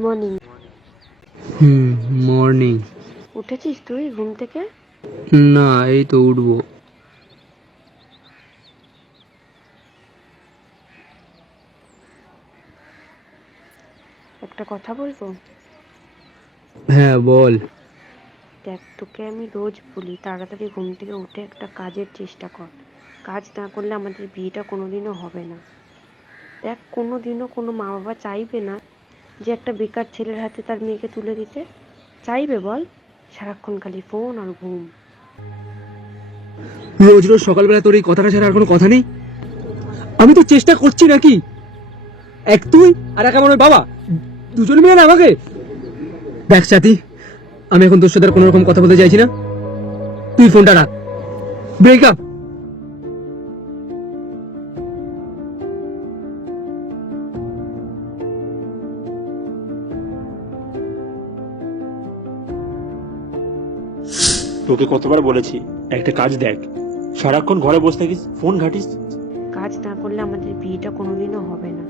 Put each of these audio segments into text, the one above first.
Morning হুম morning উঠেছিস তুই ঘুম থেকে? না এই তো উঠবো। একটা কথা বলব? হ্যাঁ বল। দেখ তোকে আমি রোজ বলি তাড়াতাড়ি ঘুম থেকে উঠে একটা কাজের চেষ্টা কর। কাজ না করলে আমাদের বিয়েটা কোনোদিনও হবে না। দেখ কোনোদিনও কোনো মা বাবা চাইবে না যে একটা বেকার ছেলের হাতে তার মেয়েকে তুলে দিতে, চাইবে বল সারাক্ষণ খালি ফোন আর ঘুম। রোজ রোজ সকালবেলা তোর এই কথাটা ছাড়া আর কোনো কথা নেই? আমি তো চেষ্টা করছি নাকি? এক তুই আর এক আমার বাবা, দুজন মিলে না আমাকে? দেখ সাথী, আমি এখন তোর সাথে কোনো রকম কথা বলতে চাইছি না। তুই ফোনটা রাখ। ব্রেকআপ তোকে কতবার বলেছি একটা কাজ দেখ। সারাক্ষণ ঘরে বসে থাকিস ফোন ঘাটিস। কাজ না করলে আমাদের বিয়েটা কোনোদিনও হবে না।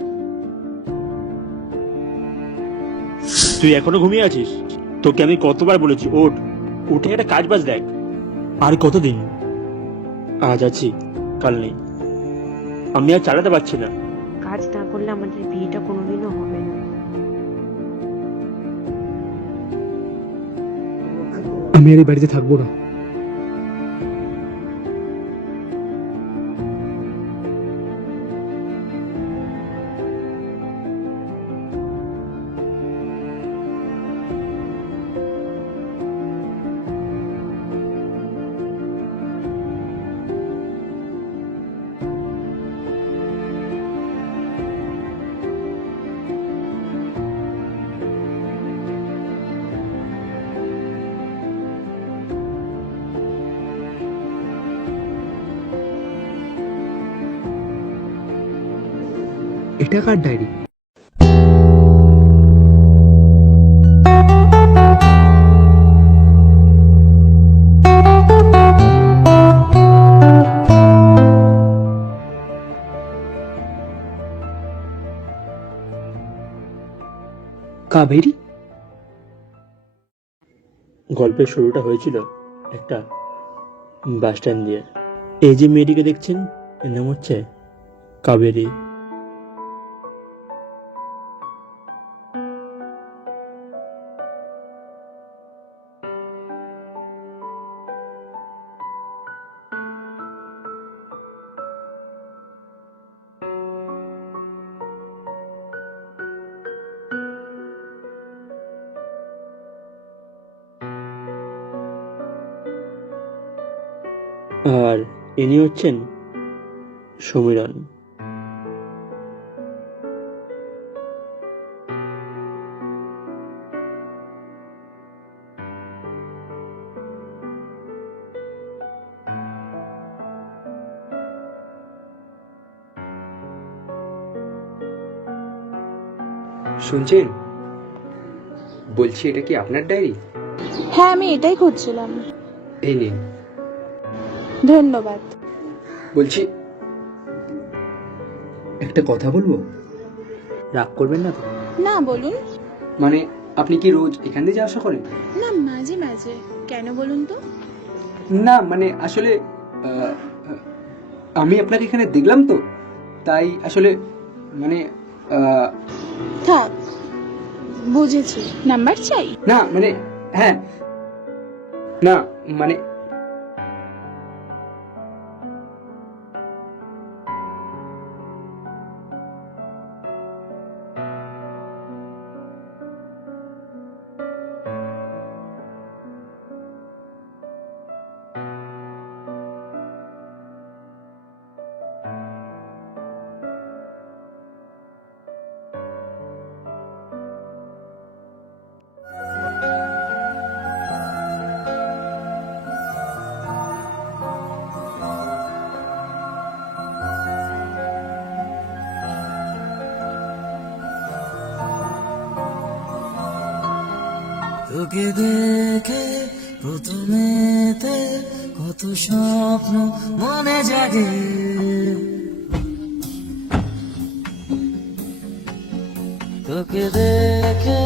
তুই এখনও ঘুমিয়ে আছিস? তোকে আমি কতবার বলেছি ওঠ। উঠে একটা কাজ বাজ দেখ। আর কতদিন? আজ আছি কাল নেই। আমি আর চালাতে পারছি না। কাজ না করলে আমাদের বিয়েটা কোনোদিনও আমি আর এই বাড়িতে থাকব না। এটা কার ডায়েরি? কাবেরি? গল্পের শুরুটা হয়েছিল একটা বাস স্ট্যান্ড দিয়ে। এই যে মেয়েটিকে দেখছেন, এর নাম হচ্ছে কাবেরী। আর ইনি হচ্ছেন সমীরণ। শুনছেন? বলছি এটা কি আপনার ডায়েরি? হ্যাঁ আমি এটাই খুঁজছিলাম। এই নিন। ধন্যবাদ। বলছি একটা কথা বলব? রাগ করবেন না তো? না বলুন। মানে আপনি কি রোজ এখান দিয়ে যাওয়া আসা করেন? না মাঝে মাঝে। কেন বলুন তো? না মানে আসলে আহ, আমি আপনাকে এখানে দেখলাম তো তাই আসলে মানে আহ, থাক বুঝেছি। নাম্বার চাই? না মানে হ্যাঁ। না মানে তোকে দেখে প্রথমেতে কত স্বপ্ন মনে জাগে। তোকে দেখে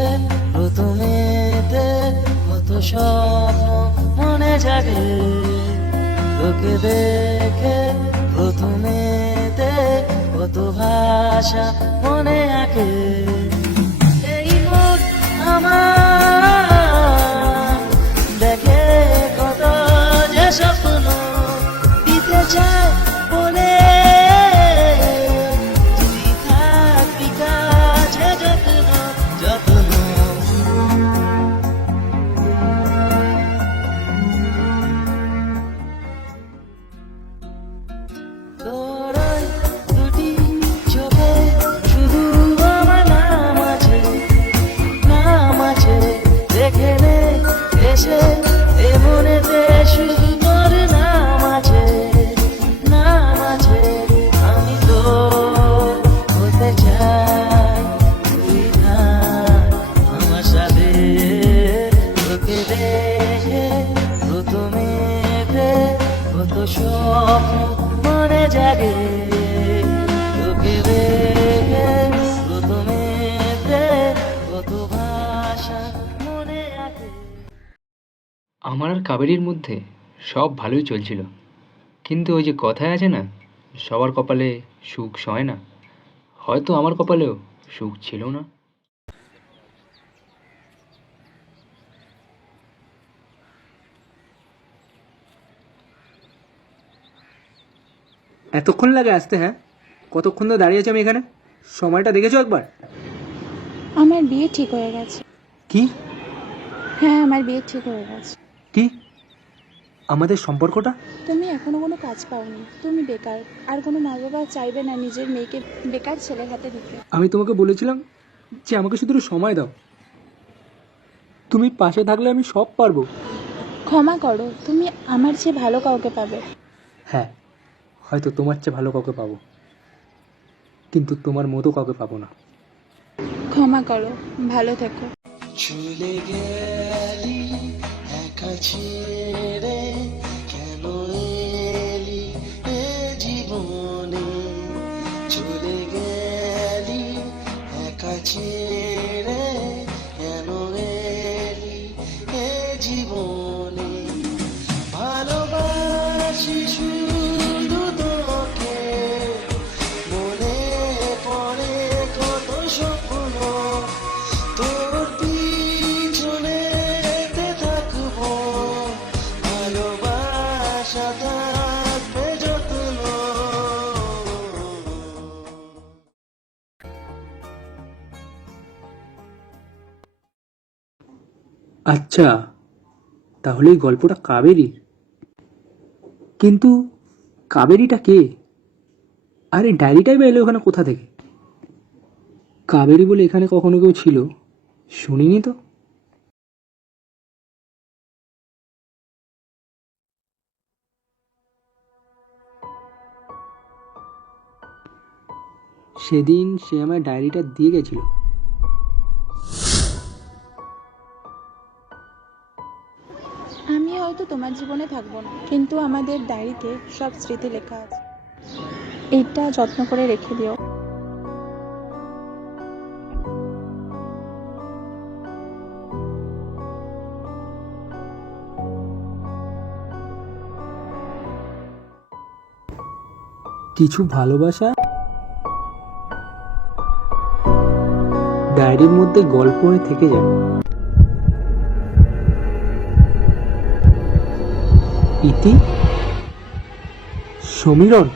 স্বপ্ন মনে জাগে। তোকে দেখে প্রথমেতে কত ভাষা মনে আঁকে। এই আমার দিতে দেখে প্রথমেতে কত স্বপ্ন মনে জাগে। তোকে দেখে প্রথমেতে কত ভাষা মনে আগে আমার আর কাবেরীর মধ্যে সব ভালোই চলছিল। কিন্তু ওই যে কথায় আছে না, সবার কপালে সুখ সয় না। হয়তো আমার কপালেও সুখ ছিল না। এতক্ষণ লাগে আসতে হ্যাঁ? কতক্ষণ ধরে দাঁড়িয়ে আছি আমি এখানে? সময়টা দেখেছ একবার? আমার বিয়ে ঠিক হয়ে গেছে। কি? হ্যাঁ আমার বিয়ে ঠিক হয়ে গেছে। কি? আমাদের সম্পর্কটা? তুমি এখনও কোনো কাজ পাওনি। তুমি বেকার। আর কোনো মা বাবা চাইবে না নিজের মেয়েকে বেকার ছেলের হাতে দিতে। আমি তোমাকে বলেছিলাম যে আমাকে শুধু সময় দাও। তুমি পাশে থাকলে আমি সব পারব। ক্ষমা করো তুমি আমার চেয়ে ভালো কাউকে পাবে। হ্যাঁ হয়তো তোমার চেয়ে ভালো কাউকে পাবো। কিন্তু তোমার মতো কাউকে পাবো না। ক্ষমা করো ভালো থেকো। চলে গেলি একা ছেড়ে কেন এলি এ জীবনে? চলে গেলি একা ছেড়ে কেন এলি এ জীবনে? আচ্ছা তাহলে এই গল্পটা কাবেরীর। কিন্তু কাবেরীটা কে? আর ডায়েরিটাই বা এলো ওখানে কোথা থেকে? কাবেরী বলে এখানে কখনো কেউ ছিল? শুনিনি তো। সেদিন সে আমার ডায়েরিটা দিয়ে গেছিল। আমি হয়তো তোমার জীবনে থাকব না, কিন্তু আমাদের ডায়েরিতে সব স্মৃতি লেখা আছে। এইটা যত্ন করে রেখে দিও। কিছু ভালোবাসা? ডায়েরির মধ্যে গল্প হয়ে থেকে যায়। ইতি? সমীরণ?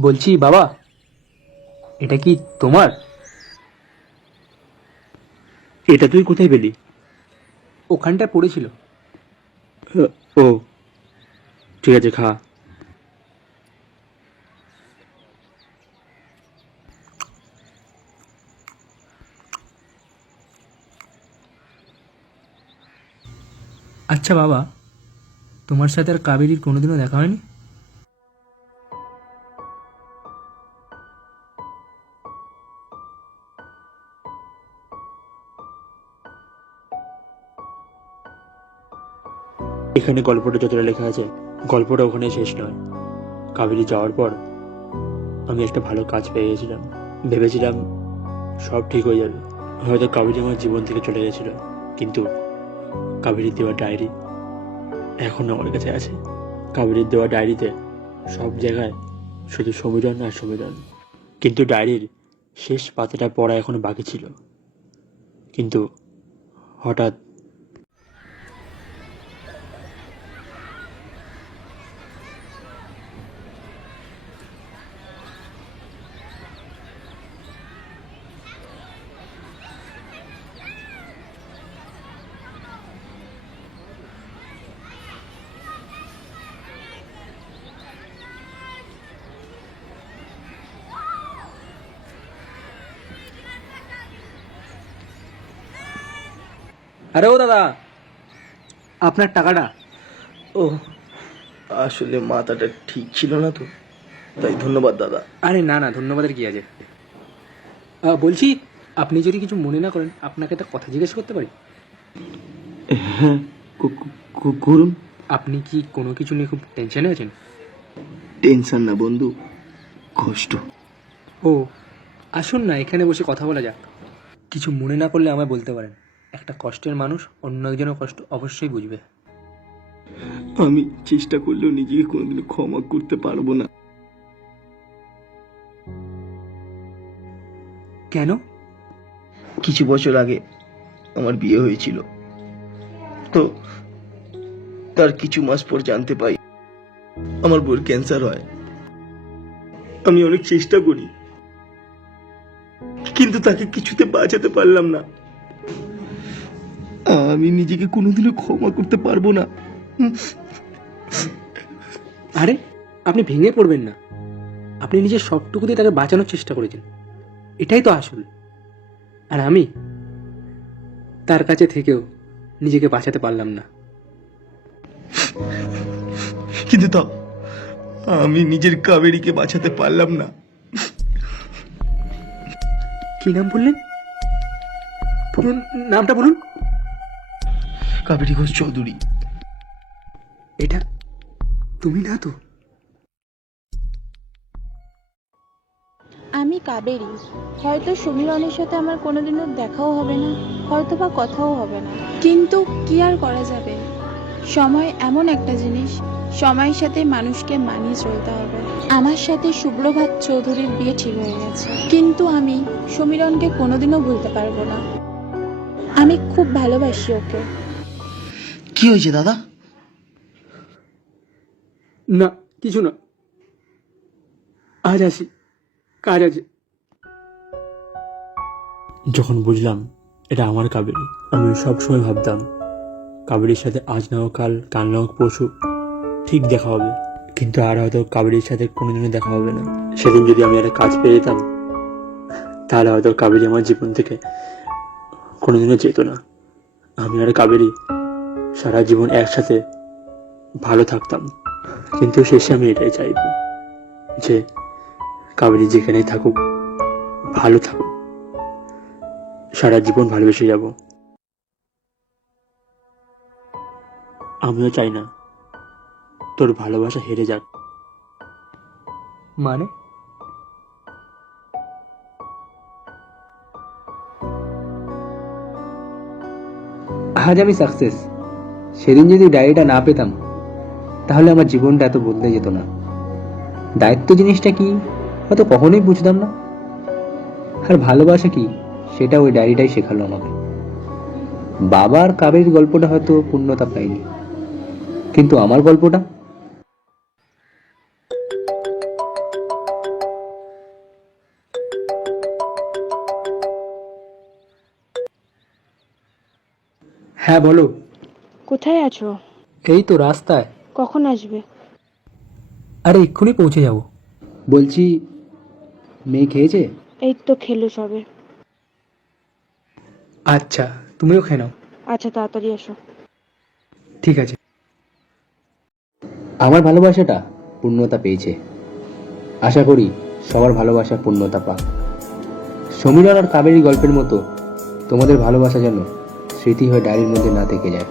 বলছি বাবা এটা কি তোমার? এটা তুই কোথায় পেলি? ওখানটায় পড়েছিল। ও ঠিক আছে খা। আচ্ছা বাবা তোমার সাথে আর কাবেরীর কোনোদিনও দেখা হয়নি? এখানে গল্পটা যতটা লেখা আছে, গল্পটা ওখানে শেষ নয়। কাবেরি যাওয়ার পর আমি একটা ভালো কাজ পেয়ে গেছিলাম। ভেবেছিলাম সব ঠিক হয়ে যাবে। হয়তো কাবেরি আমার জীবন থেকে চলে গেছিল, কিন্তু কাবেরির দেওয়া ডায়েরি এখনও আমার কাছে আছে। কাবেরির দেওয়া ডায়েরিতে সব জায়গায় শুধু সমীরণ আর সমীরণ। কিন্তু ডায়েরির শেষ পাতাটা পড়া এখনও বাকি ছিল। কিন্তু হঠাৎ আরে ও দাদা আপনার টাকাটা। ও আসলে মাথাটা ঠিক ছিল না তো তাই ধন্যবাদ দাদা। আরে না না ধন্যবাদের কি আছে? বলছি আপনি যদি কিছু মনে না করেন আপনাকে একটা কথা জিজ্ঞেস করতে পারি? হ্যাঁ করুন। আপনি কি কোনো কিছু নিয়ে খুব টেনশনে আছেন? টেনশন না বন্ধু কষ্ট। ও আসুন না এখানে বসে কথা বলা যাক। কিছু মনে না করলে আমায় বলতে পারেন। একটা কষ্টের মানুষ অন্য একজনের কষ্ট অবশ্যই বুঝবে। আমি চেষ্টা করলেও নিজেকে কোনোদিনও ক্ষমা করতে পারব না। কেন? কিছু বছর আগে আমার বিয়ে হয়েছিল। তো তার কিছু মাস পর জানতে পাই আমার বউর ক্যান্সার হয়। আমি অনেক চেষ্টা করি কিন্তু তাকে কিছুতে বাঁচাতে পারলাম না। আমি নিজেকে কোনোদিনও ক্ষমা করতে পারব না। আরে আপনি ভেঙে পড়বেন না। আপনি নিজের সবটুকু দিয়ে তাকে বাঁচানোর চেষ্টা করেছেন। এটাই তো আসল। আর আমি তার কাছে থেকেও নিজেকে বাঁচাতে পারলাম না। কিন্তু তাও আমি নিজের কাবেরীকে বাঁচাতে পারলাম না। কি নাম বললেন? বলুন নামটা বলুন। কাবেরী ঘোষ চৌধুরী। এটা তুমি না তো? আমি কাবেরী। হয়তো সমীরনের সাথে আমার কোনোদিনও দেখাও হবে না হয়তো বা কথাও হবে না। কিন্তু কি আর করা যাবে? সময় এমন একটা জিনিস সময়ের সাথে মানুষকে মানিয়ে চলতে হবে। আমার সাথে সুপ্রভাত চৌধুরীর বিয়ে ঠিক হয়ে গেছে। কিন্তু আমি সমীরনকে কোনোদিনও ভুলতে পারব না। আমি খুব ভালোবাসি ওকে। কি হয়েছে দাদা? না কিছু না। আজ আসি কাজ আছে। যখন বুঝলাম এটা আমার কাবেরি আমি সবসময় ভাবতাম কাবেরির সাথে আজ না হোক কাল কাল না হোক পরশু ঠিক দেখা হবে। কিন্তু আর হয়তো কাবেরির সাথে কোনোদিনও দেখা হবে না। সেদিন যদি আমি একটা কাজ পেয়ে যেতাম তাহলে হয়তো কাবেরি আমার জীবন থেকে কোনোদিনও যেত না। আমি আর কাবেরি সারা জীবন একসাথে ভালো থাকতাম। কিন্তু শেষে আমি এটাই চাইব যে কাবেরি যেখানেই থাকুক, ভালো থাকুক। সারা জীবন ভালোবেসে যাব। আমিও চাই না তোর ভালোবাসা হেরে যাক। মানে? আজ আমি সাকসেস সেদিন যদি ডায়েরিটা না পেতাম, তাহলে আমার জীবনটা এত বদলে যেত না। দায়িত্ব জিনিসটা কি, হয়তো কখনোই বুঝতাম না। আর ভালোবাসা কি, সেটা ওই ডায়েরিটাই শেখালো আমাকে। বাবার কাবের গল্পটা হয়তো পূর্ণতা পায়নি, কিন্তু আমার গল্পটা? হ্যাঁ বলো। কোথায় আছো? এই তো রাস্তায়। কখন আসবে? আরে এক্ষুনি পৌঁছে যাব। বলছি মেয়ে খেয়েছে? এই তো খেলো সবে। আচ্ছা তুমিও খেয়ে নাও। আচ্ছা তাড়াতাড়ি এসো ঠিক আছে। আমার ভালোবাসাটা পূর্ণতা পেয়েছে। আশা করি সবার ভালোবাসা পূর্ণতা পাক। সমীরণ আর কাবেরী গল্পের মতো তোমাদের ভালোবাসা যেন স্মৃতি হয়ে ডায়েরির মধ্যে না থেকে যায়।